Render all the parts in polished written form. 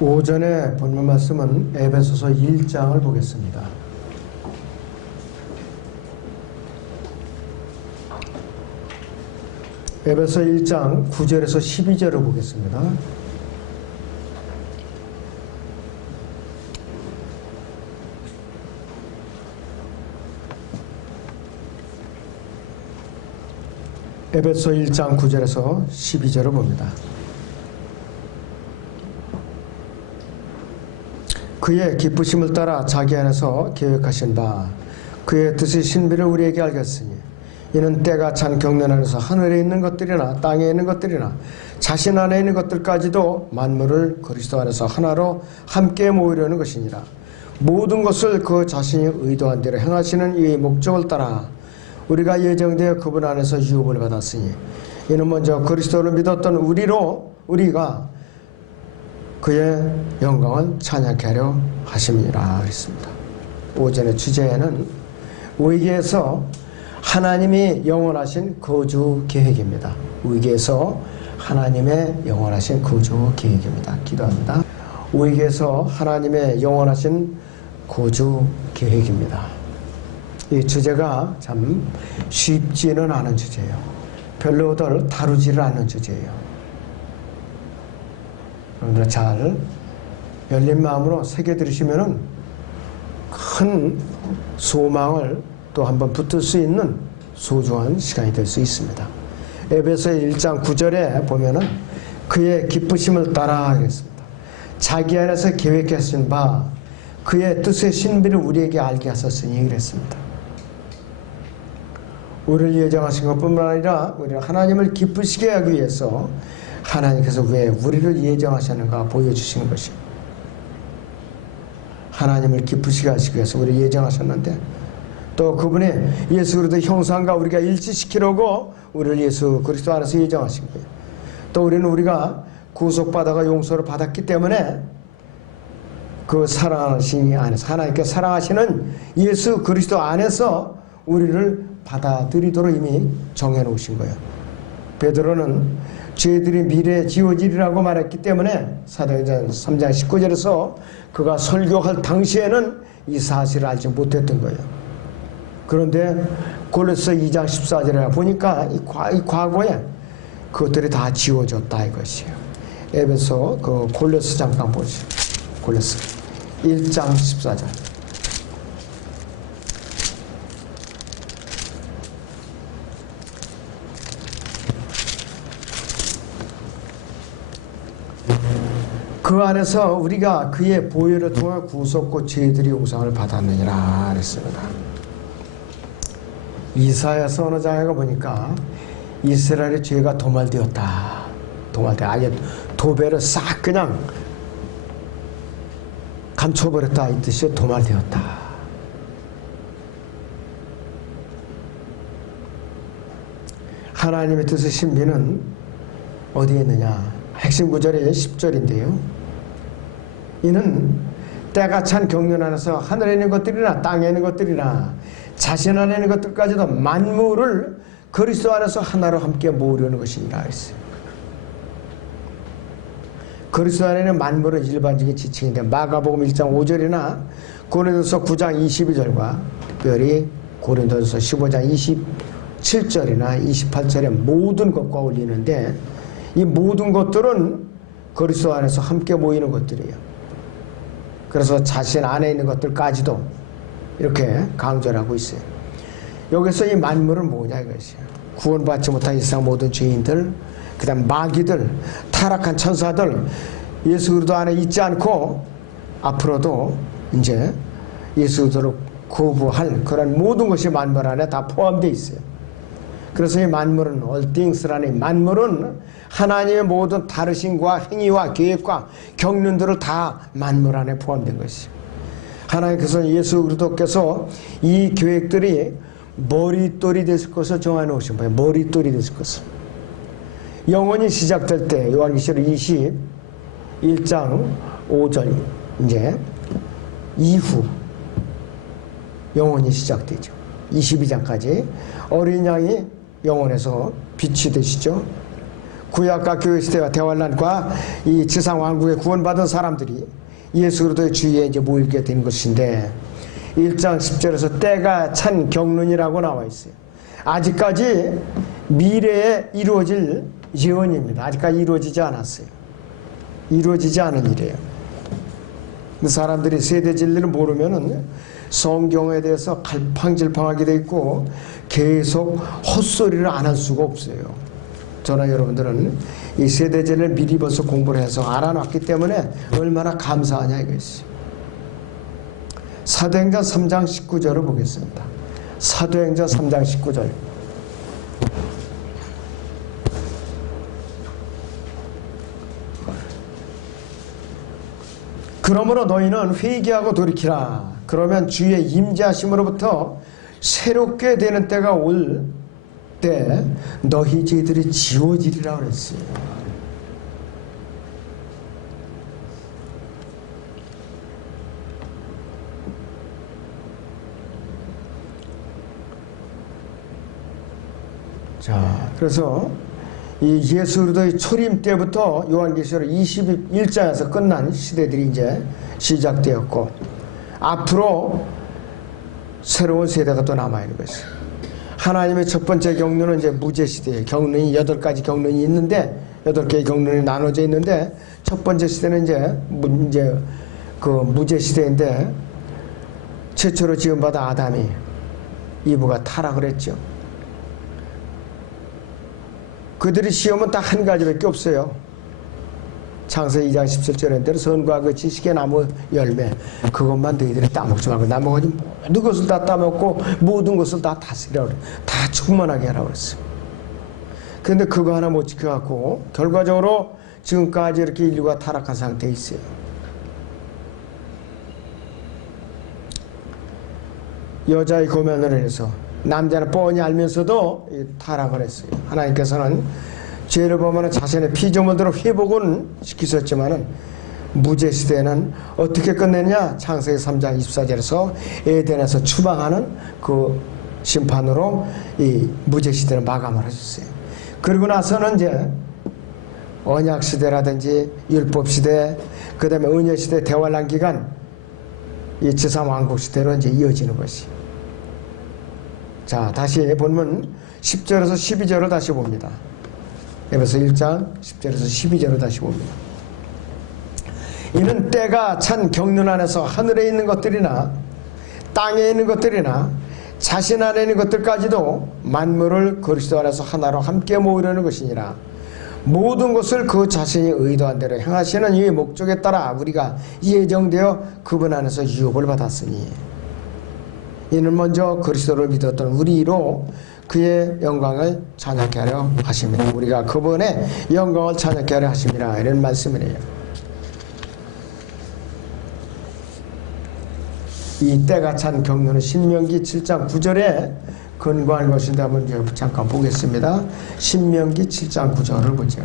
오전에 본문 말씀은 에베소서 1장을 보겠습니다. 에베소 1장 9절에서 12절을 보겠습니다. 에베소 1장 9절에서 12절을 봅니다. 그의 기쁘심을 따라 자기 안에서 계획하신 바 그의 뜻의 신비를 우리에게 알겠으니 이는 때가 찬 경륜 안에서 하늘에 있는 것들이나 땅에 있는 것들이나 자신 안에 있는 것들까지도 만물을 그리스도 안에서 하나로 함께 모으려는 것이니라. 모든 것을 그 자신이 의도한 대로 행하시는 이 목적을 따라 우리가 예정되어 그분 안에서 유업을 받았으니 이는 먼저 그리스도를 믿었던 우리가 그의 영광을 찬양케 하려 하심이라 그랬습니다. 오전의 주제는 위기에서 하나님이 영원하신 거주 계획입니다. 위기에서 하나님의 영원하신 거주 계획입니다. 기도합니다. 위기에서 하나님의 영원하신 거주 계획입니다. 이 주제가 참 쉽지는 않은 주제예요. 별로들 다루지를 않는 주제예요. 여러분들 잘 열린 마음으로 새겨 들으시면은 큰 소망을 또 한번 붙들 수 있는 소중한 시간이 될 수 있습니다. 에베소 1장 9절에 보면은 그의 기쁘심을 따라 하겠습니다. 자기 안에서 계획하신 바 그의 뜻의 신비를 우리에게 알게 하셨으니 그랬습니다. 우리를 예정하신 것뿐만 아니라 우리는 하나님을 기쁘시게 하기 위해서 하나님께서 왜 우리를 예정하셨는가 보여주시는 것입니다. 하나님을 기쁘시게 하시기 위해서 우리를 예정하셨는데 또 그분이 예수 그리스도 형상과 우리가 일치시키려고 우리를 예수 그리스도 안에서 예정하신 거예요. 또 우리가 구속받아가 용서를 받았기 때문에 그 사랑하신 안에서 하나님께 사랑하시는 예수 그리스도 안에서 우리를 받아들이도록 이미 정해놓으신 거예요. 베드로는 죄들이 미래에 지워지리라고 말했기 때문에 사도행전 3장 19절에서 그가 설교할 당시에는 이 사실을 알지 못했던 거예요. 그런데 골로새 2장 14절에 보니까 이 과거에 그것들이 다 지워졌다 이것이에요. 에베소 그 골로새 잠깐 보시죠. 골로새 1장 14절. 그 안에서 우리가 그의 보혈을 통해 구속고 죄들이 용서를 받았느니라 그랬습니다. 이사야서 어느 장에 보니까 이스라엘의 죄가 도말되었다. 아예 도배를 싹 그냥 감춰버렸다 이 뜻이 도말되었다. 하나님의 뜻의 신비는 어디에 있느냐? 핵심 구절이 10절인데요. 이는 때가 찬 경륜 안에서 하늘에 있는 것들이나 땅에 있는 것들이나 자신 안에 있는 것들까지도 만물을 그리스도 안에서 하나로 함께 모으려는 것이니라 했어요. 그리스도 안에는 만물은 일반적인 지칭인데 마가복음 1장 5절이나 고린도서 9장 22절과 특별히 고린도서 15장 27절이나 28절에 모든 것과 올리는데 이 모든 것들은 그리스도 안에서 함께 모이는 것들이에요. 그래서 자신 안에 있는 것들까지도 이렇게 강조를 하고 있어요. 여기서 이 만물은 뭐냐 이것이에요. 구원받지 못한 이 세상 모든 죄인들, 그 다음 마귀들, 타락한 천사들, 예수 그리스도 안에 있지 않고 앞으로도 이제 예수 그리스도를 거부할 그런 모든 것이 만물 안에 다 포함되어 있어요. 그래서 이 만물은 all things라는 만물은 하나님의 모든 다르심과 행위와 계획과 경륜들을 다 만물 안에 포함된 것이죠. 하나님께서 예수 그리스도께서 이 계획들이 머릿돌이 됐을 것을 정해놓으신 거예요. 머릿돌이 됐을 것을. 영원히 시작될 때 요한계시록 21장 5절 이제 이후 영원히 시작되죠. 22장까지 어린 양이 영원에서 빛이 되시죠. 구약과 교회 시대와 대환란과 이 지상 왕국에 구원받은 사람들이 예수 그리스도의 주위에 이제 모이게 된 것인데 1장 10절에서 때가 찬 경륜이라고 나와 있어요. 아직까지 미래에 이루어질 예언입니다. 아직까지 이루어지지 않았어요. 이루어지지 않은 일이에요. 사람들이 세대 진리를 모르면은 성경에 대해서 갈팡질팡하게 돼 있고 계속 헛소리를 안 할 수가 없어요. 저나 여러분들은 이 세대 진리를 미리 벌써 공부를 해서 알아놨기 때문에 얼마나 감사하냐 이것이. 사도행전 3장 19절을 보겠습니다. 사도행전 3장 19절. 그러므로 너희는 회개하고 돌이키라. 그러면 주의 임재하심으로부터 새롭게 되는 때가 올 때 너희 죄들이 지워지리라 그랬어요. 자, 그래서 이 예수 그리스도의 초림 때부터 요한계시록 21장에서 끝난 시대들이 이제 시작되었고 앞으로 새로운 세대가 또 남아있는 것이에요. 하나님의 첫 번째 경륜은 이제 무제시대예요. 경륜이 8가지 경륜이 있는데 8개의 경륜이 나눠져 있는데 첫 번째 시대는 이제 그 무제시대인데 최초로 지음받은 아담이 이브가 타락을 했죠. 그들이 시험은 딱 한 가지밖에 없어요. 창세기 2장 17절에 대로 선과 그 지식의 나무 열매 그것만 너희들이 따먹지 말고 나머지 모든 것을 다 따먹고 모든 것을 다 다스리라 그래. 다 충만하게 하라고 그랬어요. 그런데 그거 하나 못 지켜갖고 결과적으로 지금까지 이렇게 인류가 타락한 상태에 있어요. 여자의 고면을 해서 남자는 뻔히 알면서도 타락을 했어요. 하나님께서는 죄를 범하는 자신의 피조물들을 회복은 시키셨지만은 무제시대는 어떻게 끝내냐? 창세기 3장 24절에서 에덴에서 추방하는 그 심판으로 이 무제시대를 마감을 하셨어요. 그리고 나서는 이제 언약시대라든지 율법시대, 그 다음에 은혜시대, 대환란 기간 이 지상왕국시대로 이제 이어지는 것이. 자, 다시 본문 10절에서 12절을 다시 봅니다. 에베소 1장 10절에서 12절을 다시 봅니다. 이는 때가 찬 경륜 안에서 하늘에 있는 것들이나 땅에 있는 것들이나 자신 안에 있는 것들까지도 만물을 그리스도 안에서 하나로 함께 모으려는 것이니라. 모든 것을 그 자신이 의도한 대로 행하시는 이 목적에 따라 우리가 예정되어 그분 안에서 유업을 받았으니 이는 먼저 그리스도를 믿었던 우리로 그의 영광을 찬양케 하려 하십니다. 우리가 그분의 영광을 찬양케 하려 하십니다. 이런 말씀이에요. 이 때가 찬 경륜은 신명기 7장 9절에 근거한 것인데 한번 잠깐 보겠습니다. 신명기 7장 9절을 보죠.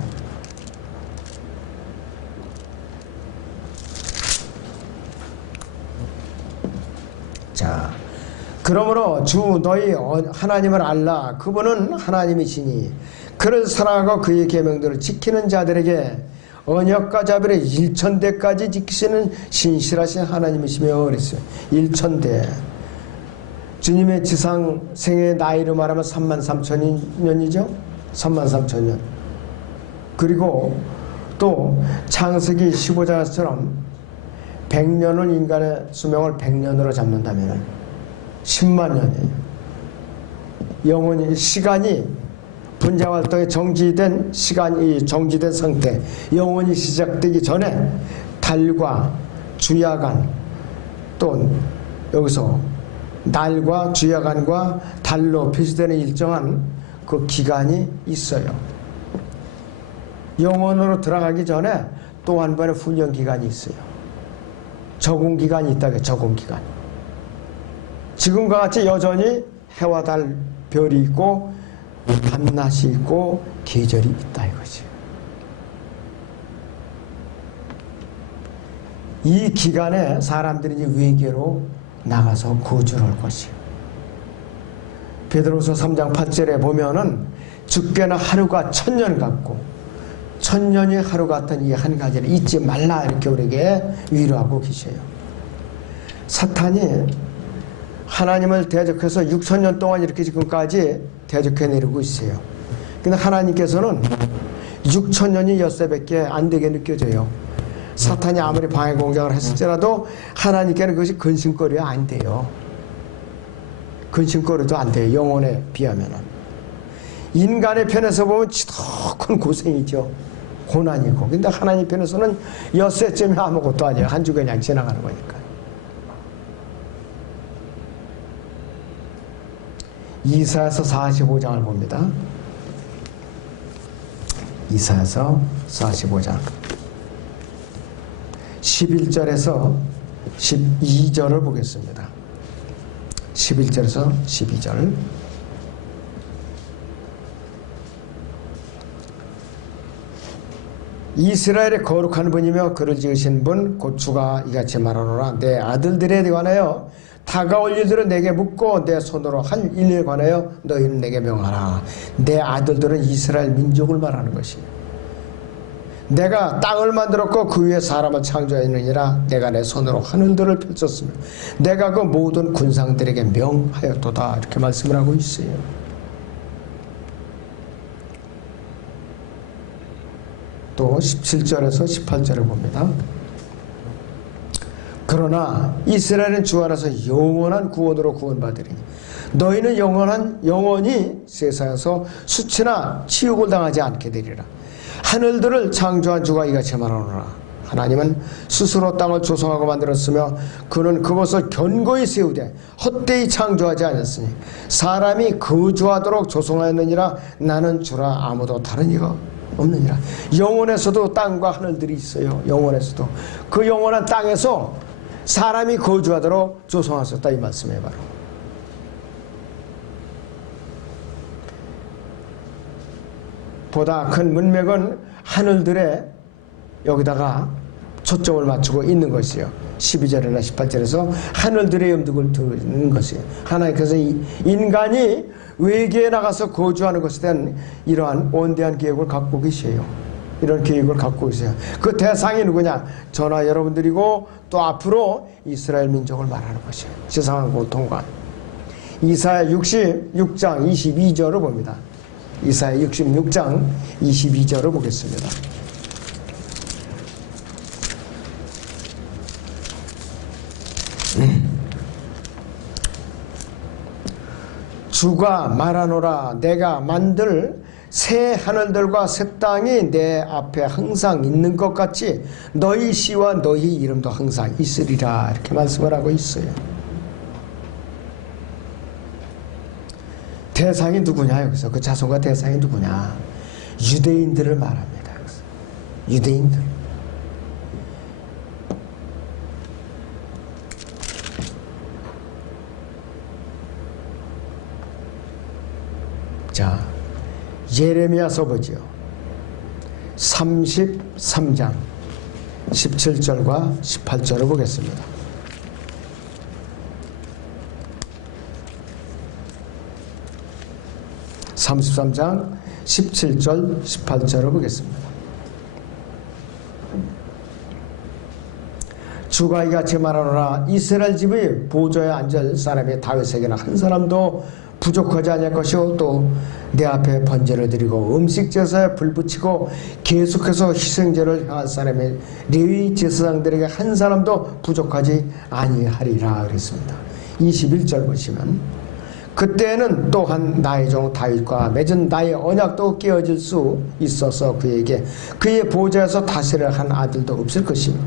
자, 그러므로 주 너희 하나님을 알라. 그분은 하나님이시니 그를 사랑하고 그의 계명들을 지키는 자들에게 언약과 자비를 1000대까지 지키시는 신실하신 하나님이시며 그랬어요. 1000대. 주님의 지상 생의 나이로 말하면 33,000년이죠. 33,000년. 그리고 또 창세기 15장처럼 100년은 인간의 수명을 100년으로 잡는다면 10만 년이에요. 영원히 시간이 분자활동에 정지된 시간이 정지된 상태, 영원히 시작되기 전에 달과 주야간 또 여기서 날과 주야간과 달로 표시되는 일정한 그 기간이 있어요. 영원으로 들어가기 전에 또 한 번의 훈련 기간이 있어요. 적응 기간이 있다고요. 적응 기간. 지금과 같이 여전히 해와 달 별이 있고 밤낮이 있고 계절이 있다 이거지. 이 기간에 사람들이 이제 외계로 나가서 거주를 할 것이에요. 베드로서 3장 8절에 보면은 죽게는 하루가 1000년 같고 천년이 하루 같은 이 한 가지를 잊지 말라 이렇게 우리에게 위로하고 계셔요. 사탄이 하나님을 대적해서 6천년 동안 이렇게 지금까지 대적해 내리고 있어요. 근데 하나님께서는 6천년이 엿새밖에 안 되게 느껴져요. 사탄이 아무리 방해 공작을 했을지라도 하나님께는 그것이 근심거리가 안 돼요. 근심거리도 안 돼요. 영혼에 비하면은. 인간의 편에서 보면 지독한 고생이죠. 고난이고. 근데 하나님 편에서는 엿새쯤이 아무것도 아니에요. 한 주 그냥 지나가는 거니까. 이사야서 45장을 봅니다. 이사야서 45장 11절에서 12절을 보겠습니다. 11절에서 12절. 이스라엘의 거룩한 분이며 그를 지으신 분 곧 주가 이같이 말하노라. 내 아들들에 관하여 다가올 일들은 내게 묻고 내 손으로 한 일에 관하여 너희는 내게 명하라. 내 아들들은 이스라엘 민족을 말하는 것이에요. 내가 땅을 만들었고 그 위에 사람을 창조하였느니라. 내가 내 손으로 하늘들을 펼쳤으며 내가 그 모든 군상들에게 명하였도다. 이렇게 말씀을 하고 있어요. 또 17절에서 18절을 봅니다. 그러나 이스라엘은 주 안에서 영원한 구원으로 구원받으리니 너희는 영원히 세상에서 수치나 치욕을 당하지 않게 되리라. 하늘들을 창조한 주가 이같이 말하노라. 하나님은 스스로 땅을 조성하고 만들었으며 그는 그것을 견고히 세우되 헛되이 창조하지 않았으니 사람이 거주하도록 조성하였느니라. 나는 주라 아무도 다른 이가 없느니라. 영원에서도 땅과 하늘들이 있어요. 영원에서도. 그 영원한 땅에서 사람이 거주하도록 조성하셨다 이 말씀이에요. 바로 보다 큰 문맥은 하늘들에 여기다가 초점을 맞추고 있는 것이요. 12절이나 18절에서 하늘들의 염두를 두는 것이에요. 하나님께서 인간이 외계에 나가서 거주하는 것에 대한 이러한 원대한 계획을 갖고 계세요. 이런 계획을 갖고 있어요. 그 대상이 누구냐? 저나 여러분들이고 또 앞으로 이스라엘 민족을 말하는 것이에요. 세상한 고통과. 이사야 66장 22절을 봅니다. 이사야 66장 22절을 보겠습니다. 주가 말하노라. 내가 만들 새 하늘들과 새 땅이 내 앞에 항상 있는 것 같이 너희 시와 너희 이름도 항상 있으리라. 이렇게 말씀을 하고 있어요. 대상이 누구냐? 여기서 그 자손과 대상이 누구냐? 유대인들을 말합니다. 유대인들. 자, 예레미야서 보죠. 33장 17절과 18절을 보겠습니다. (33장) 17절 18절을 보겠습니다. 주가 이같이 말하노라. 이스라엘 집의 보좌에 앉을 사람이 다윗에게는 한 사람도 부족하지 않을 것이요 또 내 앞에 번제를 드리고 음식 제사에 불 붙이고 계속해서 희생제를 향할 사람의 레위 제사장들에게 한 사람도 부족하지 아니하리라 그랬습니다. 21절 보시면 그때는 또한 나의 종 다윗과 맺은 나의 언약도 깨어질 수 있어서 그에게 그의 보좌에서 다스릴 한 아들도 없을 것이며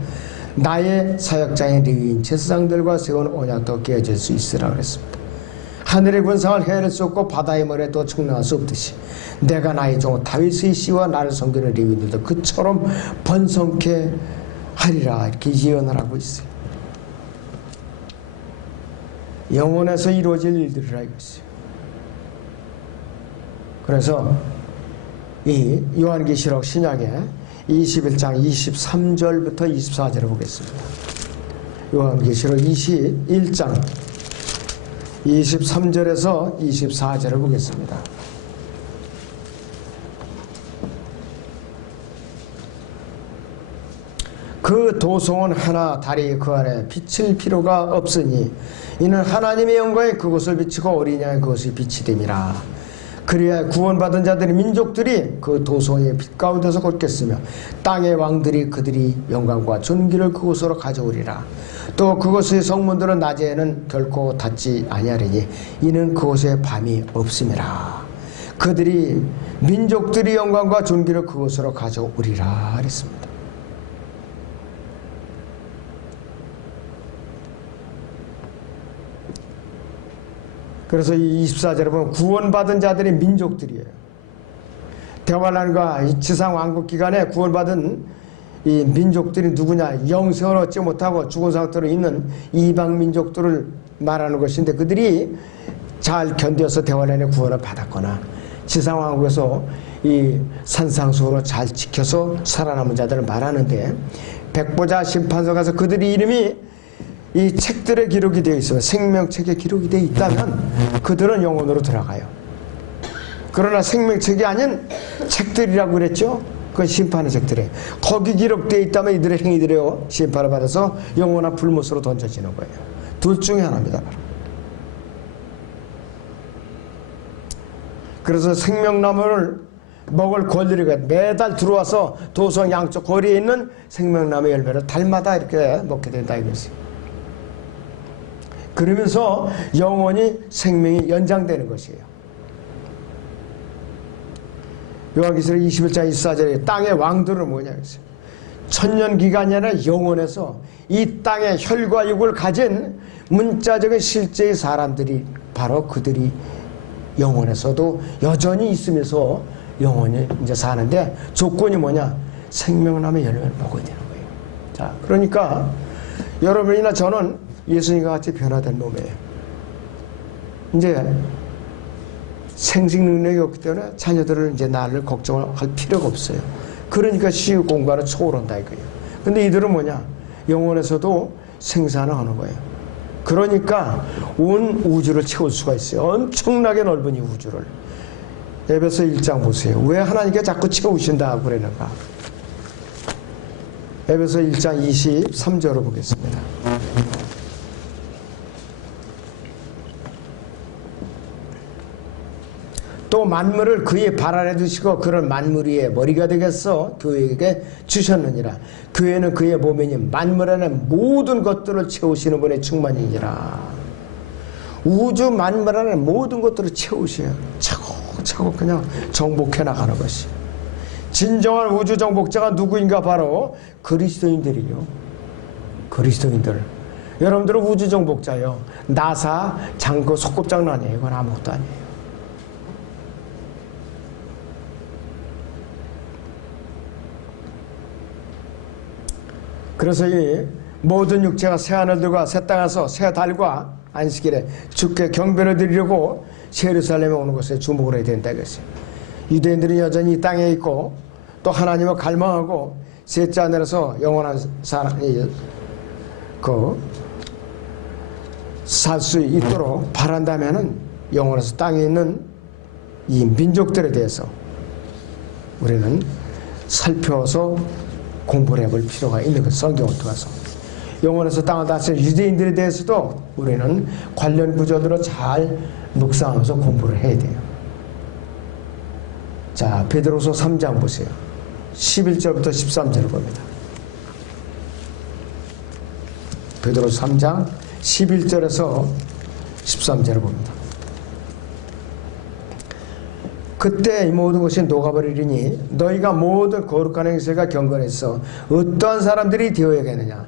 나의 사역자인 레위인 제사장들과 세운 언약도 깨어질 수 있으라 그랬습니다. 하늘의 군상을 헤아릴 수 없고 바다의 모래도 측량할 수 없듯이 내가 나의 종 다윗의 씨와 나를 섬기는 레위인들도 그처럼 번성케 하리라 이렇게 예언을 하고 있어요. 영원에서 이루어질 일들이라 이것이요. 그래서 이 요한계시록 신약의 21장 23절부터 24절을 보겠습니다. 요한계시록 21장 23절에서 24절을 보겠습니다. 그 도성은 하나 다리 그 안에 비칠 필요가 없으니 이는 하나님의 영광에 그곳을 비치고 어린 양의 그것이 빛이 됨이라. 그래야 구원받은 자들의 민족들이 그 도성의 빛 가운데서 걷겠으며 땅의 왕들이 그들이 영광과 존귀를 그곳으로 가져오리라. 또 그곳의 성문들은 낮에는 결코 닫지 아니하리니 이는 그곳에 밤이 없음이라. 그들이 민족들이 영광과 존귀를 그곳으로 가져오리라 그랬습니다. 그래서 이 24절에 보면 구원받은 자들의 민족들이에요. 대환란과 이 지상 왕국 기간에 구원받은 이 민족들이 누구냐? 영생을 얻지 못하고 죽은 상태로 있는 이방 민족들을 말하는 것인데, 그들이 잘 견뎌서 대환란의 구원을 받았거나 지상 왕국에서 이 산상수훈을 잘 지켜서 살아남은 자들을 말하는데, 백보자 심판서 가서 그들의 이름이 이 책들에 기록이 되어 있으면, 생명책에 기록이 되어 있다면 그들은 영원으로 들어가요. 그러나 생명책이 아닌 책들이라고 그랬죠. 그건 심판의 책들이에요. 거기 기록되어 있다면 이들의 행위들이요 심판을 받아서 영원한 불못으로 던져지는 거예요. 둘 중에 하나입니다. 그래서 생명나무를 먹을 권리가 매달 들어와서 도성 양쪽 거리에 있는 생명나무 열매를 달마다 이렇게 먹게 된다 이거지. 그러면서 영원히 생명이 연장되는 것이에요. 요한계시록 21장 24절에 땅의 왕들은 뭐냐 했어요. 천년기간이 아니라 영원해서 이 땅의 혈과 육을 가진 문자적인 실제의 사람들이 바로 그들이 영원에서도 여전히 있으면서 영원히 이제 사는데, 조건이 뭐냐? 생명나무의 열매를 먹어야 되는 거예요. 자, 그러니까 여러분이나 저는 예수님과 같이 변화된 몸이에요. 이제 생식 능력이 없기 때문에 자녀들을 이제 나를 걱정을 할 필요가 없어요. 그러니까 시육 공간을 초월한다 이거예요. 근데 이들은 뭐냐? 영원에서도 생산을 하는 거예요. 그러니까 온 우주를 채울 수가 있어요. 엄청나게 넓은 이 우주를. 에베소 1장 보세요. 왜 하나님께 자꾸 채우신다고 그러는가? 에베소 1장 23절을 보겠습니다. 또 만물을 그의 발 아래 두시고 그를 만물 위에 머리가 되겠어 교회에게 주셨느니라. 교회는 그의 몸이니 만물 안에 모든 것들을 채우시는 분의 충만이니라. 우주 만물 안에 모든 것들을 채우셔요. 차곡차곡 그냥 정복해 나가는 것이. 진정한 우주 정복자가 누구인가? 바로 그리스도인들이요. 그리스도인들. 여러분들은 우주 정복자요. 나사 장그 소꿉장난 아니에요. 이건 아무것도 아니에요. 그래서 이 모든 육체가 새 하늘들과 새 땅에서 새 달과 안식일에 주께 경배를 드리려고 예루살렘에 오는 것에 주목을 해야 된다 이것이. 유대인들은 여전히 이 땅에 있고 또 하나님을 갈망하고 셋째 하늘에서 영원한 살 수 있도록 바란다면은 영원에서 땅에 있는 이 민족들에 대해서 우리는 살펴서 공부를 해볼 필요가 있는 것. 성경을 통해서 영원에서 땅을 다스리는 유대인들에 대해서도 우리는 관련 구조들을 잘 묵상하면서 공부를 해야 돼요. 자, 베드로서 3장 보세요. 11절부터 13절을 봅니다. 베드로서 3장 11절에서 13절을 봅니다. 그때 이 모든 것이 녹아버리리니 너희가 모든 거룩한 행실과 경건에서 어떠한 사람들이 되어야겠느냐.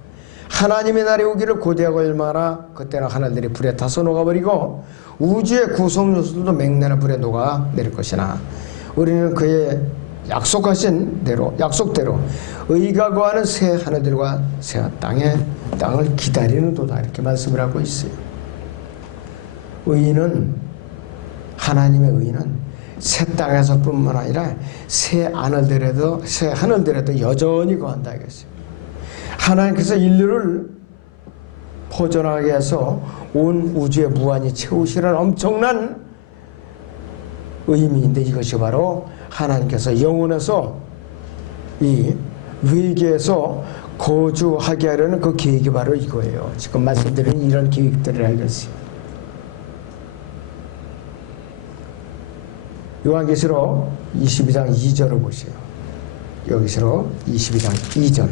하나님의 날이 오기를 고대하고 얼마나 그때는 하늘들이 불에 타서 녹아버리고 우주의 구성 요소들도 맹렬한 불에 녹아내릴 것이나 우리는 그의 약속하신 대로 약속대로 의가 거하는 새 하늘들과 새 땅을 기다리는 도다 이렇게 말씀을 하고 있어요. 의인은 하나님의 의인은 새 땅에서뿐만 아니라 새 하늘들에도 여전히 거한다 이것이에요. 하나님께서 인류를 포전하게 해서 온 우주의 무한히 채우시는 엄청난 의미인데, 이것이 바로 하나님께서 영원에서 이 외계에서 거주하게 하려는 그 계획이 바로 이거예요. 지금 말씀드린 이런 계획들을 알겠어요. 요한계시록 22장 2절을 보세요. 여기서 22장 2절.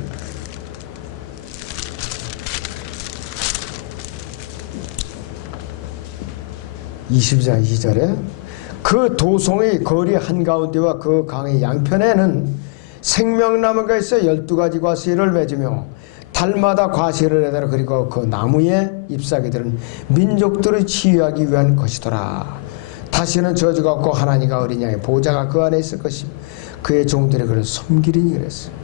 (22장 2절에) 그 도성의 거리 한가운데와 그 강의 양편에는 생명나무가 있어 12가지 과실을 맺으며 달마다 과실을 해달라. 그리고 그 나무에 잎사귀들은 민족들을 치유하기 위한 것이더라. 다시는 저주가 없고 하나님과 어린 양의 보좌가 그 안에 있을 것이며 그의 종들이 그를 섬기리니 그랬어요.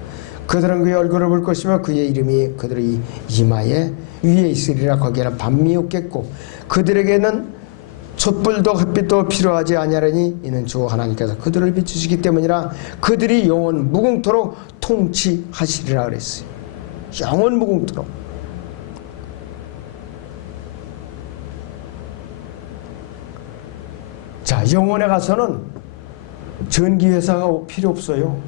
그들은 그의 얼굴을 볼 것이며 그의 이름이 그들의 이마에 위에 있으리라. 거기에는 밤이 없겠고 그들에게는 촛불도 햇빛도 필요하지 아니하리니 이는 주 하나님께서 그들을 비추시기 때문이라. 그들이 영원 무궁토록 통치하시리라 그랬어요. 영원 무궁토록. 자, 영원에 가서는 전기회사가 필요 없어요.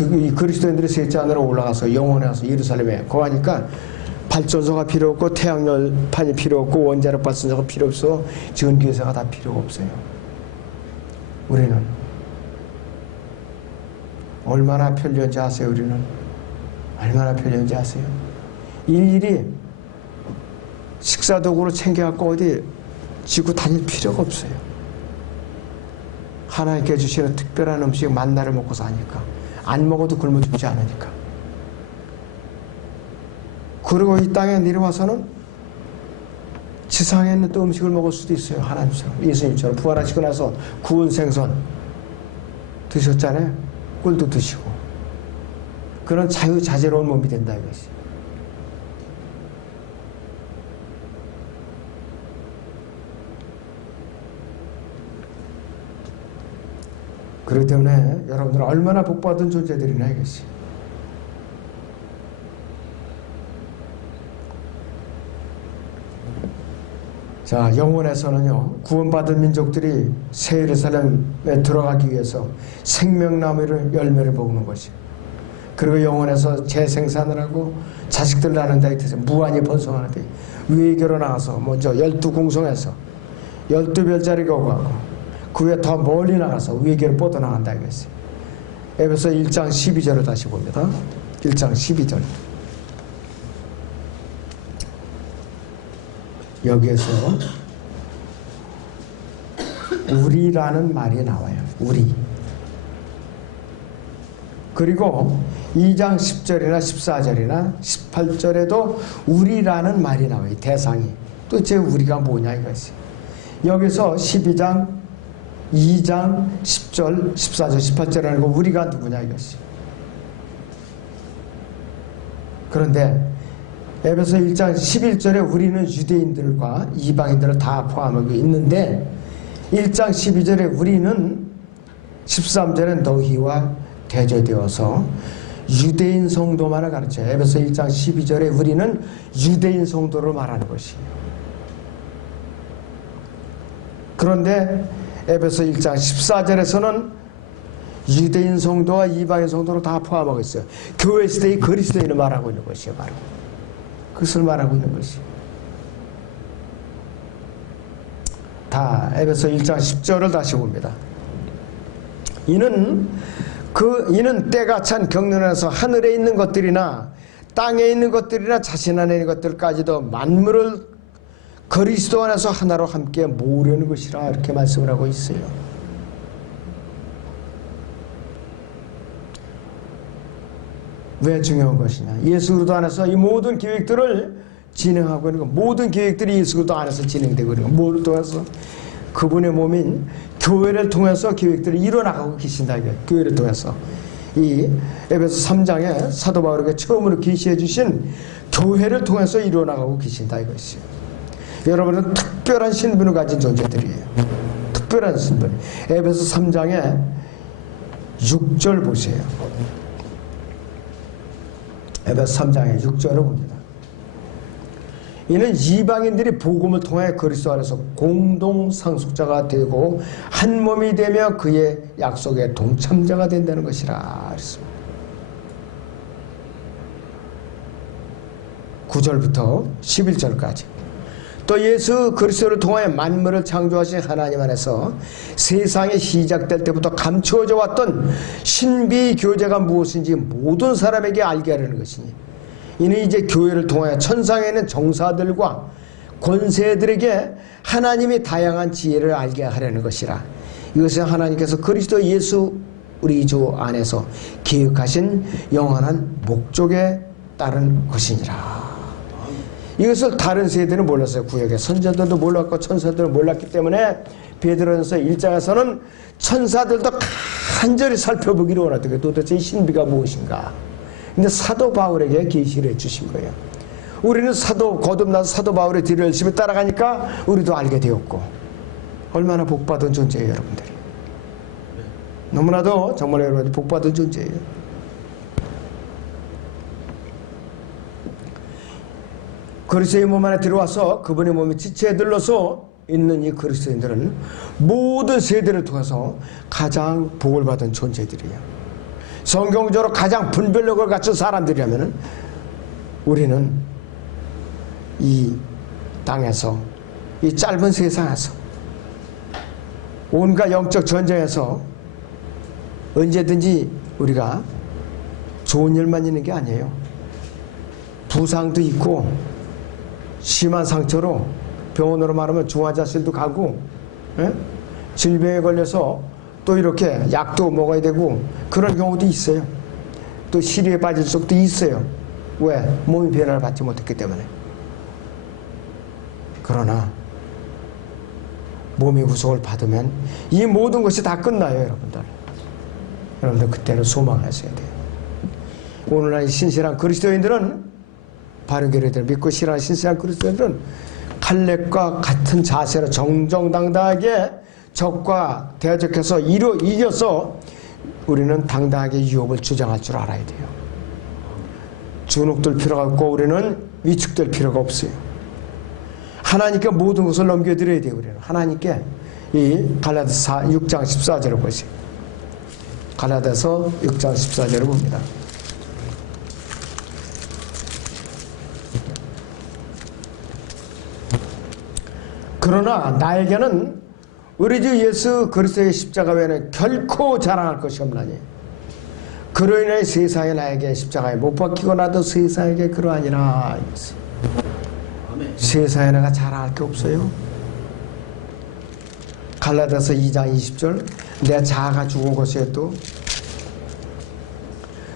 이 그리스도인들이 셋째 하늘로 올라가서 영원에 가서 예루살렘에 거하니까 발전소가 필요 없고 태양열판이 필요 없고 원자력 발전소가 필요 없어. 전기회사가 다 필요가 없어요. 우리는 얼마나 편리한지 아세요? 우리는 얼마나 편리한지 아세요? 일일이 식사도구로 챙겨갖고 어디 지고 다닐 필요가 없어요. 하나님께 주시는 특별한 음식 만나를 먹고 사니까. 안 먹어도 굶어 죽지 않으니까. 그리고 이 땅에 내려와서는 지상에 있는 또 음식을 먹을 수도 있어요. 하나님처럼 예수님처럼 부활하시고 나서 구운 생선 드셨잖아요. 꿀도 드시고. 그런 자유자재로운 몸이 된다 이것이. 그렇기 때문에 여러분들은 얼마나 복받은 존재들이나 이것이. 자, 영원에서는요, 구원받은 민족들이 새 예루살렘에 들어가기 위해서 생명나무를 열매를 먹는 것이에요. 그리고 영원에서 재생산을 하고 자식들 낳는 데 무한히 번성하는데 위계로 나가서 먼저 12궁성에서 12별자리 거구하고 그 후에 더 멀리 나가서 위계로 뻗어나간다 이거였어요. 에베소 1장 12절을 다시 봅니다. 1장 12절. 여기에서 우리라는 말이 나와요. 우리. 그리고 2장 10절이나 14절이나 18절에도 우리라는 말이 나와요. 대상이. 도대체 우리가 뭐냐 이것이. 여기서 12장 2장 10절 14절 18절에 하는 거 우리가 누구냐 이것이. 그런데 에베소 1장 11절에 우리는 유대인들과 이방인들을 다 포함하고 있는데 1장 12절에 우리는 13절에 너희와 대조되어서 유대인 성도만을 가르쳐요. 에베소 1장 12절에 우리는 유대인 성도를 말하는 것이에요. 그런데 에베소 1장 14절에서는 유대인 성도와 이방인 성도를 다 포함하고 있어요. 교회 시대의 그리스도인을 말하고 있는 것이에요. 바로 그것을 말하고 있는 것이에요. 다 에베소 1장 10절을 다시 봅니다. 이는 때가 찬 경륜에서 하늘에 있는 것들이나 땅에 있는 것들이나 자신 안에 있는 것들까지도 만물을 그리스도 안에서 하나로 함께 모으려는 것이라 이렇게 말씀을 하고 있어요. 왜 중요한 것이냐? 예수 그리스도 안에서 이 모든 계획들을 진행하고 있는 것, 모든 계획들이 예수 그리스도 안에서 진행되고 있는 것, 뭐를 통해서? 그분의 몸인 교회를 통해서 계획들이 일어나가고 계신다. 이게 교회를 통해서. 이 에베소 3장에 사도 바울에게 처음으로 계시해 주신 교회를 통해서 일어나가고 계신다 이것이에요. 여러분은 특별한 신분을 가진 존재들이에요. 특별한 신분. 에베소 3장에 6절 보세요. 에베소 3장의 6절을 봅니다. 이는 이방인들이 복음을 통해 그리스도 안에서 공동 상속자가 되고 한 몸이 되며 그의 약속의 동참자가 된다는 것이라 그랬습니다. 9절부터 11절까지. 또 예수 그리스도를 통하여 만물을 창조하신 하나님 안에서 세상이 시작될 때부터 감추어져 왔던 신비 교제가 무엇인지 모든 사람에게 알게 하려는 것이니, 이는 이제 교회를 통하여 천상에 있는 정사들과 권세들에게 하나님의 다양한 지혜를 알게 하려는 것이라. 이것은 하나님께서 그리스도 예수 우리 주 안에서 계획하신 영원한 목적에 따른 것이니라. 이것을 다른 세대는 몰랐어요. 구약의 선자들도 몰랐고 천사들도 몰랐기 때문에 베드로전서 1장에서는 천사들도 간절히 살펴보기를 원했던 게 도대체 이 신비가 무엇인가. 근데 사도 바울에게 계시를 해주신 거예요. 우리는 거듭나서 사도 바울의 뒤를 열심히 따라가니까 우리도 알게 되었고, 얼마나 복받은 존재예요, 여러분들이. 너무나도 정말 여러분들이 복받은 존재예요. 그리스도의 몸 안에 들어와서 그분의 몸이 지체에 들러서 있는 이 그리스도인들은 모든 세대를 통해서 가장 복을 받은 존재들이에요. 성경적으로 가장 분별력을 갖춘 사람들이라면 우리는 이 땅에서, 이 짧은 세상에서, 온갖 영적 전쟁에서 언제든지 우리가 좋은 일만 있는 게 아니에요. 부상도 있고, 심한 상처로 병원으로 말하면 중환자실도 가고, 질병에 걸려서 또 이렇게 약도 먹어야 되고 그런 경우도 있어요. 또 시리에 빠질 수도 있어요. 왜? 몸이 변화를 받지 못했기 때문에. 그러나 몸이 구속을 받으면 이 모든 것이 다 끝나요, 여러분들. 여러분들 그때는 소망하셔야 돼요. 오늘날 신실한 그리스도인들은, 바른 교리들을 믿고 신앙하는 신실한 그리스도인들은 칼렙과 같은 자세로 정정당당하게 적과 대적해서 이겨서 우리는 당당하게 유업을 주장할 줄 알아야 돼요. 주눅들 필요가 없고 우리는 위축될 필요가 없어요. 하나님께 모든 것을 넘겨드려야 돼요. 우리는 하나님께. 이 갈라디아서 6장 14절을 보세요. 갈라디아서 6장 14절을 봅니다. 그러나 나에게는 우리 주 예수 그리스도의 십자가 외에는 결코 자랑할 것이 없나니 그로 인해 세상에 나에게 십자가에 못 박히고 나도 세상에게 그러하니라. 세상에 내가 자랑할 게 없어요. 갈라디아서 2장 20절, 내가 자아가 죽은 것에도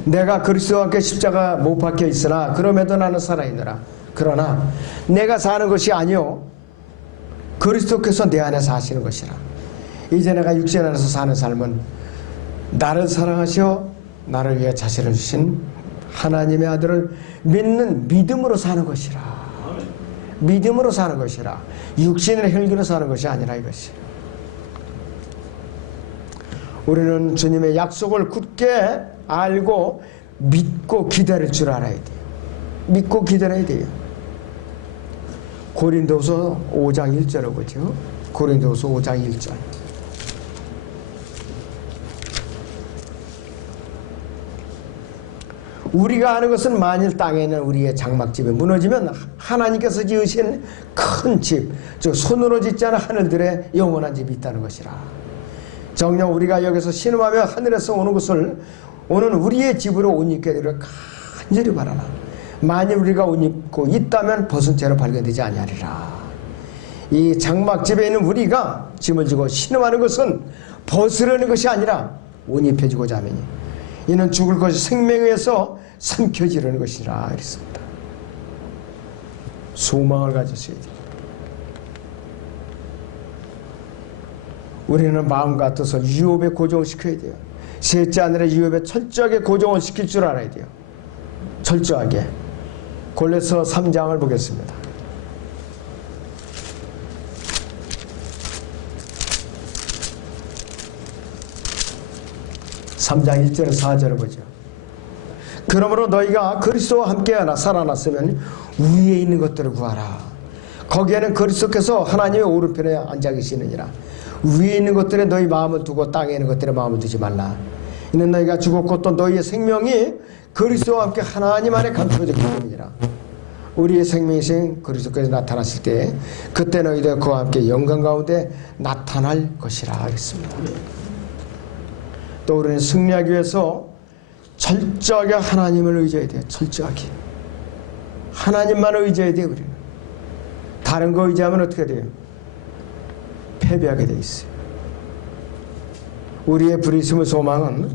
내가 그리스도와 함께 십자가 못 박혀 있으나 그럼에도 나는 살아있느라. 그러나 내가 사는 것이 아니요 그리스도께서 내 안에 사시는 것이라. 이제 내가 육신 안에서 사는 삶은 나를 사랑하시어 나를 위해 자신을 주신 하나님의 아들을 믿는 믿음으로 사는 것이라. 믿음으로 사는 것이라. 육신의 혈기로 사는 것이 아니라 이것이. 우리는 주님의 약속을 굳게 알고 믿고 기다릴 줄 알아야 돼요. 믿고 기다려야 돼요. 고린도서 5장 1절을 보죠. 고린도서 5장 1절. 우리가 아는 것은 만일 땅에 있는 우리의 장막집이 무너지면 하나님께서 지으신 큰 집, 즉 손으로 짓지 않은 하늘들의 영원한 집이 있다는 것이라. 정녕 우리가 여기서 신음하며 하늘에서 오는 것을 오는 우리의 집으로 옷 입게 되기를 간절히 바라나. 만일 우리가 옷 입고 있다면 벗은 채로 발견되지 아니하리라. 이 장막집에 있는 우리가 짐을 지고 신음하는 것은 벗으려는 것이 아니라 옷 입혀주고자 하매니 이는 죽을 것이 생명에 의해서 삼켜지려는 것이라 그랬습니다. 소망을 가졌어야 돼요. 우리는 마음과 뜻을 유업에 고정시켜야 돼요. 셋째 하늘의 유업에 철저하게 고정을 시킬 줄 알아야 돼요. 철저하게. 골로새 3장을 보겠습니다. 3장 1절에서 4절을 보죠. 그러므로 너희가 그리스도와 함께 살아났으면 위에 있는 것들을 구하라. 거기에는 그리스도께서 하나님의 오른편에 앉아 계시느니라. 위에 있는 것들에 너희 마음을 두고 땅에 있는 것들에 마음을 두지 말라. 이는 너희가 죽었고 또 너희의 생명이 그리스도와 함께 하나님 안에 감춰졌기 때문이라. 우리의 생명이신 그리스도께서 나타나실 때 그때 너희들 그와 함께 영광 가운데 나타날 것이라 하겠습니다. 또 우리는 승리하기 위해서 철저하게 하나님을 의지해야 돼요. 철저하게 하나님만 의지해야 돼요. 우리는 다른 거 의지하면 어떻게 돼요? 패배하게 돼 있어요. 우리의 부르심의 소망은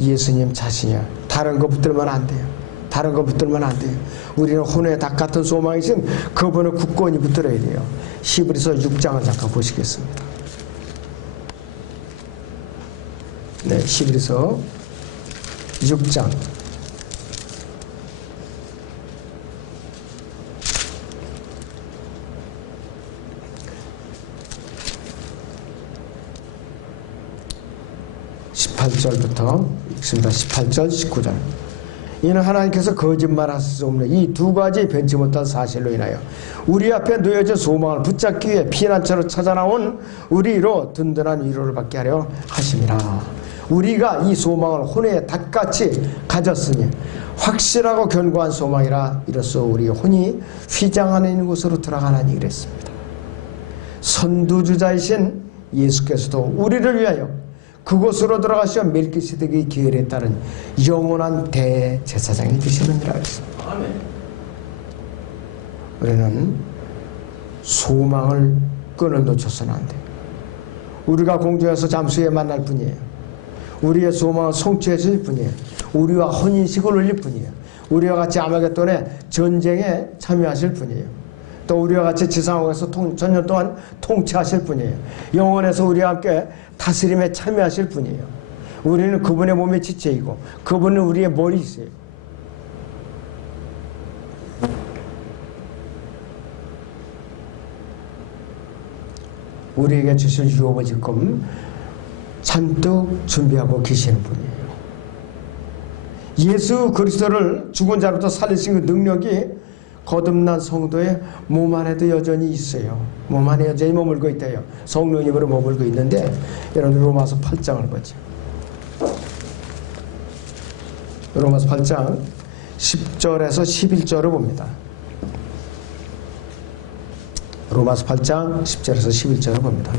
예수님 자신이야. 다른 거 붙들면 안 돼요. 다른 거 붙들면 안 돼요. 우리는 혼의 닭 같은 소망이신 그분을 굳건히 붙들어야 돼요. 히브리서 6장을 잠깐 보시겠습니다. 네, 히브리서 6장 18절부터 읽습니다. 18절, 19절. 이는 하나님께서 거짓말하실 수 없는 이 두 가지 변치 못한 사실로 인하여 우리 앞에 놓여진 소망을 붙잡기 위해 피난처로 찾아나온 우리로 든든한 위로를 받게 하려 하심이라. 우리가 이 소망을 혼의 닭같이 가졌으니 확실하고 견고한 소망이라 이로써 우리 혼이 휘장 안에 있는 곳으로 들어가나니 그랬습니다. 선두주자이신 예수께서도 우리를 위하여 그곳으로 들어가시어 멜기세덱의 계율에 따른 영원한 대제사장이 되시느니라 했습니다. 우리는 소망을 끈을 놓쳐서는 안 돼요. 우리가 공중에서 잠수에 만날 뿐이에요. 우리의 소망은 성취해질 뿐이에요. 우리와 혼인식을 올릴 뿐이에요. 우리와 같이 아마겟돈의 전쟁에 참여하실 뿐이에요. 또 우리와 같이 지상국에서 전년 동안 통치하실 뿐이에요. 영원에서 우리와 함께 다스림에 참여하실 뿐이에요. 우리는 그분의 몸의 지체이고 그분은 우리의 머리이세요. 우리에게 주실 유업을 지금 잔뜩 준비하고 계시는 분이에요. 예수 그리스도를 죽은 자로부터 살리신 그 능력이 거듭난 성도의 몸 안에도 여전히 있어요. 몸 안에 여전히 머물고 있대요. 성령님으로 머물고 있는데 여러분 로마서 8장을 보죠. 로마서 8장 10절에서 11절을 봅니다. 로마서 8장 10절에서 11절을 봅니다.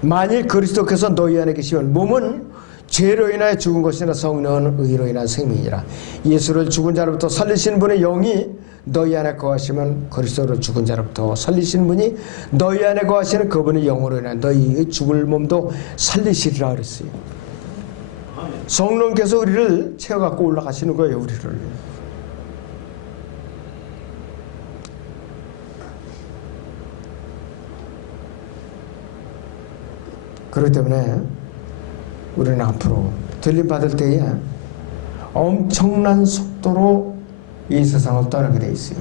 만일 그리스도께서 너희 안에 계시면 몸은 죄로 인하여 죽은 것이나 성령은 의로 인한 생명이라. 예수를 죽은 자로부터 살리신 분의 영이 너희 안에 거하시면 그리스도를 죽은 자로부터 살리신 분이 너희 안에 거하시는 그분의 영으로 인하여 너희의 죽을 몸도 살리시리라 그랬어요. 성령께서 우리를 채워갖고 올라가시는 거예요. 우리를. 그렇기 때문에 우리는 앞으로 들림받을 때에 엄청난 속도로 이 세상을 떠나게 돼 있어요.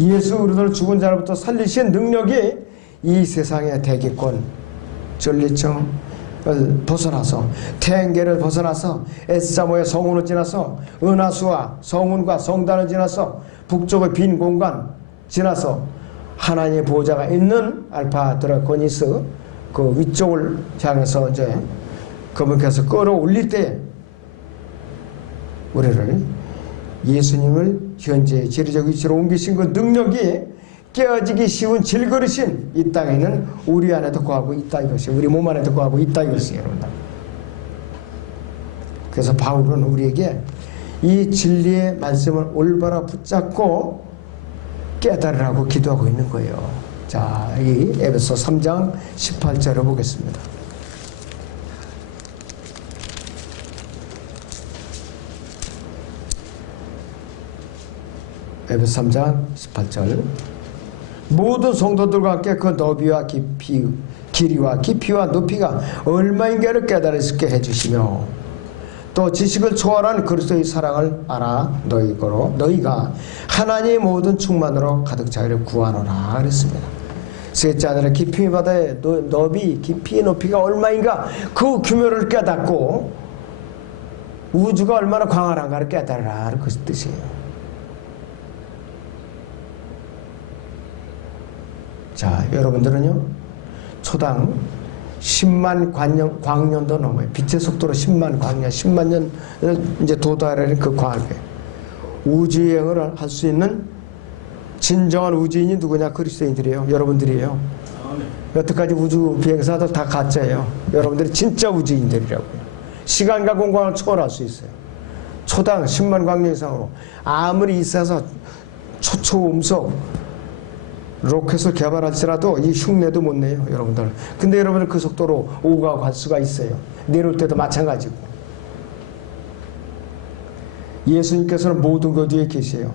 예수 그리스도를 죽은 자로부터 살리신 능력이 이 세상의 대기권, 전리층을 벗어나서 태행계를 벗어나서 에스사모의 성운을 지나서 은하수와 성운과 성단을 지나서 북쪽의 빈 공간 지나서 하나님의 보호자가 있는 알파 드라코니스 그 위쪽을 향해서 이제 그분께서 끌어올릴 때 우리를 예수님을 현재 지리적 위치로 옮기신 그 능력이 깨어지기 쉬운 질그릇인 이 땅에는 우리 안에도 거하고 있다 이것이, 우리 몸 안에도 거하고 있다 이것이에요. 그래서 바울은 우리에게 이 진리의 말씀을 올바로 붙잡고 깨달으라고 기도하고 있는 거예요. 자, 이 에베소 3장 18절을 보겠습니다. 에베소 3장 18절. 모든 성도들과 함께 그 너비와 깊이, 길이와 깊이와 높이가 얼마인가를 깨달을 수 있게 해주시며 또 지식을 초월한 그리스도의 사랑을 알아 너희가 하나님의 모든 충만으로 가득 차기를 구하노라 그랬습니다. 셋째 하늘의 깊이 바다의 너비, 깊이, 높이가 얼마인가 그 규모를 깨닫고 우주가 얼마나 광활한가를 깨달으라 그 뜻이에요. 자, 여러분들은요 초당 10만 광년도 넘어요. 빛의 속도로 10만 광년, 10만 년을 이제 도달하는 그 광활계. 우주여행을 할 수 있는 진정한 우주인이 누구냐? 그리스도인들이에요. 여러분들이에요. 여태까지 우주 비행사들 다 가짜예요. 여러분들이 진짜 우주인들이라고요. 시간과 공간을 초월할 수 있어요. 초당 10만 광년 이상으로 아무리 있어서 초초음속 로켓을 개발할지라도 이 흉내도 못 내요, 여러분들. 근데 여러분들 그 속도로 오고 갈 수가 있어요. 내려올 때도 마찬가지고. 예수님께서는 모든 것 위에 계세요.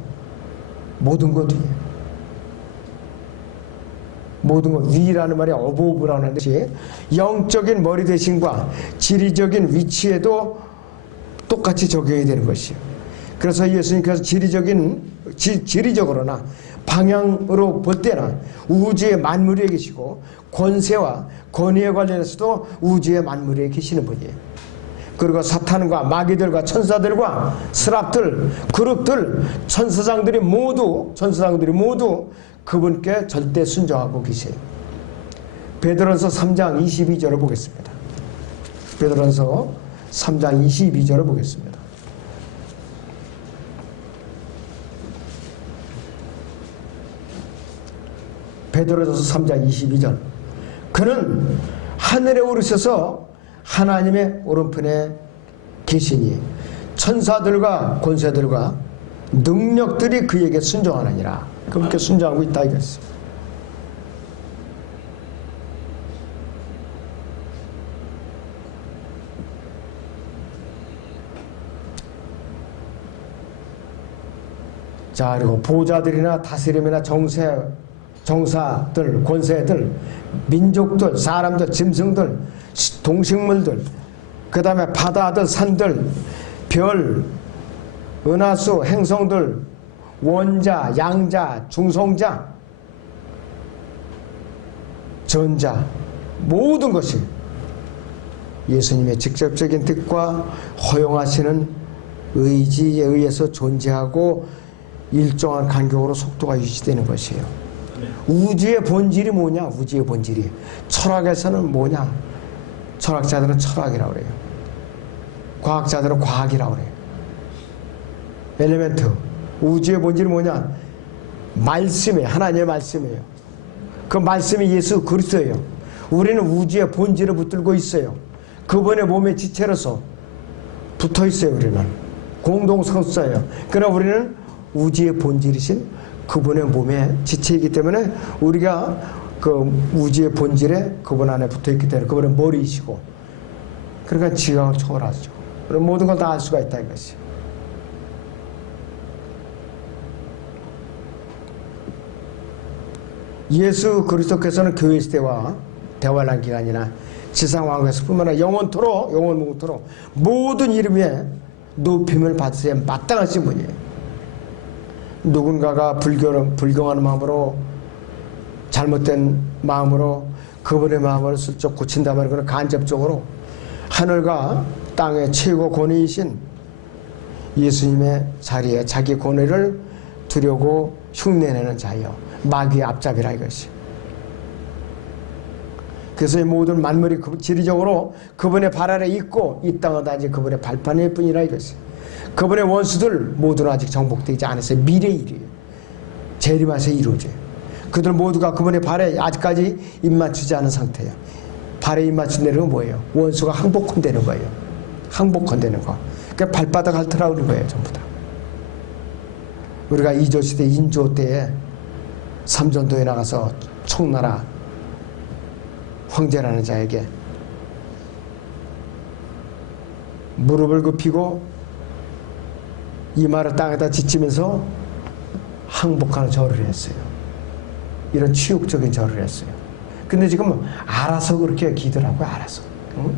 모든 것 위에. 모든 것 위라는 말이 어보브라는 뜻이 영적인 머리 대신과 지리적인 위치에도 똑같이 적용이 되는 것이에요. 그래서 예수님께서 지리적으로나 방향으로 볼 때는 우주의 만물에 계시고 권세와 권위에 관련해서도 우주의 만물에 계시는 분이에요. 그리고 사탄과 마귀들과 천사들과 스랍들, 그룹들, 천사장들이 모두 그분께 절대 순종하고 계세요. 베드로전서 3장 22절을 보겠습니다. 베드로전서 3장 22절을 보겠습니다. 베드로전서 3장 22절. 그는 하늘에 오르셔서 하나님의 오른편에 계시니 천사들과 권세들과 능력들이 그에게 순종하느니라. 그분께 순종하고 있다 이것이요. 자, 그리고 보좌들이나 다스림이나 정사들, 권세들, 민족들, 사람들, 짐승들, 동식물들, 그 다음에 바다들, 산들, 별, 은하수, 행성들, 원자, 양자, 중성자, 전자, 모든 것이 예수님의 직접적인 뜻과 허용하시는 의지에 의해서 존재하고 일정한 간격으로 속도가 유지되는 것이에요. 우주의 본질이 뭐냐? 우주의 본질이 철학에서는 뭐냐? 철학자들은 철학이라고 그래요. 과학자들은 과학이라고 그래요. 엘리멘트, 우주의 본질이 뭐냐? 말씀이에요. 하나님의 말씀이에요. 그 말씀이 예수 그리스도예요. 우리는 우주의 본질을 붙들고 있어요. 그분의 몸의 지체로서 붙어 있어요. 우리는 공동성사예요. 그러나 우리는 우주의 본질이신 그분의 몸의 지체이기 때문에 우리가 그 우주의 본질에 그분 안에 붙어있기 때문에 그분의 머리이시고, 그러니까 지각을 초월하죠. 그럼 모든 걸 다 알 수가 있다 이것이. 예수 그리스도께서는 교회 시대와 대환란 기간이나 지상 왕국에서뿐만 아니라 영원토록 영원무궁토록 모든 이름에 높임을 받으셔야 마땅하신 분이에요. 누군가가 불경하는 마음으로, 잘못된 마음으로 그분의 마음을 슬쩍 고친다면 그는 간접적으로 하늘과 땅의 최고 권위이신 예수님의 자리에 자기 권위를 두려고 흉내내는 자여 마귀의 앞잡이라 이것이. 그래서 이 모든 만물이 지리적으로 그분의 발 아래 있고 이 땅은 아직 그분의 발판일 뿐이라 이것이. 그분의 원수들 모두는 아직 정복되지 않았어요. 미래의 일이에요. 재림하셔서 이루어져요. 그들 모두가 그분의 발에 아직까지 입맞추지 않은 상태예요. 발에 입맞춘다는 건 뭐예요? 원수가 항복헌되는 거예요. 항복헌되는 거. 그러니까 발바닥 핥으라고 그런 거예요. 전부 다. 우리가 이조시대 인조 때에 삼전도에 나가서 총나라 황제라는 자에게 무릎을 굽히고 이마를 땅에다 짓지면서 항복하는 절을 했어요. 이런 치욕적인 절을 했어요. 근데 지금 알아서 그렇게 기더라고요. 알아서. 응?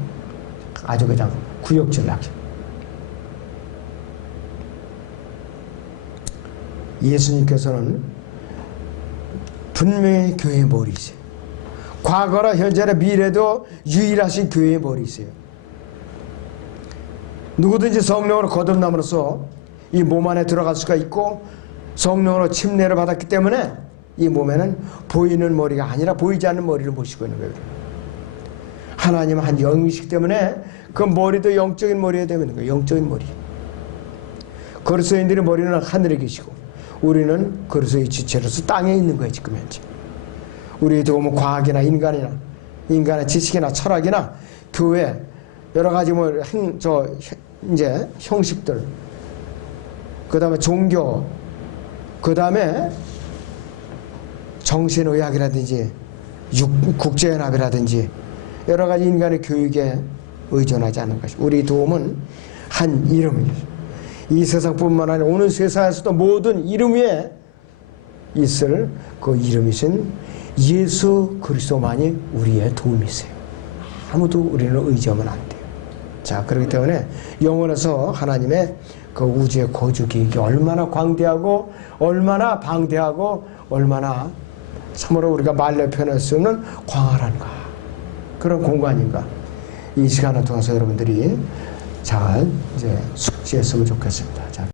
아주 그냥 구역질나게. 예수님께서는 분명히 교회의 머리이세요. 과거나 현재나 미래도 유일하신 교회의 머리이세요. 누구든지 성령으로 거듭남으로써 이 몸 안에 들어갈 수가 있고 성령으로 침례를 받았기 때문에 이 몸에는 보이는 머리가 아니라 보이지 않는 머리를 모시고 있는 거예요. 하나님은 한 영이시기 때문에 그 머리도 영적인 머리가 되는 거예요. 영적인 머리. 그리스도인들의 머리는 하늘에 계시고 우리는 그리스도의 지체로서 땅에 있는 거예요. 지금 현재 우리의 도움은 과학이나 인간의 지식이나 철학이나 교회 여러 가지 이제 형식들, 그 다음에 종교, 그 다음에 정신의학이라든지 국제연합이라든지 여러 가지 인간의 교육에 의존하지 않는 것이 우리 도움은 한 이름입니다. 이 세상뿐만 아니라 오는 세상에서도 모든 이름 위에 있을 그 이름이신 예수 그리스도만이 우리의 도움이세요. 아무도 우리는 의지하면 안 돼요. 자, 그렇기 때문에 영원에서 하나님의 그 우주의 거주 계획이 얼마나 광대하고 얼마나 방대하고 얼마나 참으로 우리가 말로 표현할 수 없는 광활한가, 그런 공간인가, 이 시간을 통해서 여러분들이 잘 이제 숙지했으면 좋겠습니다. 자.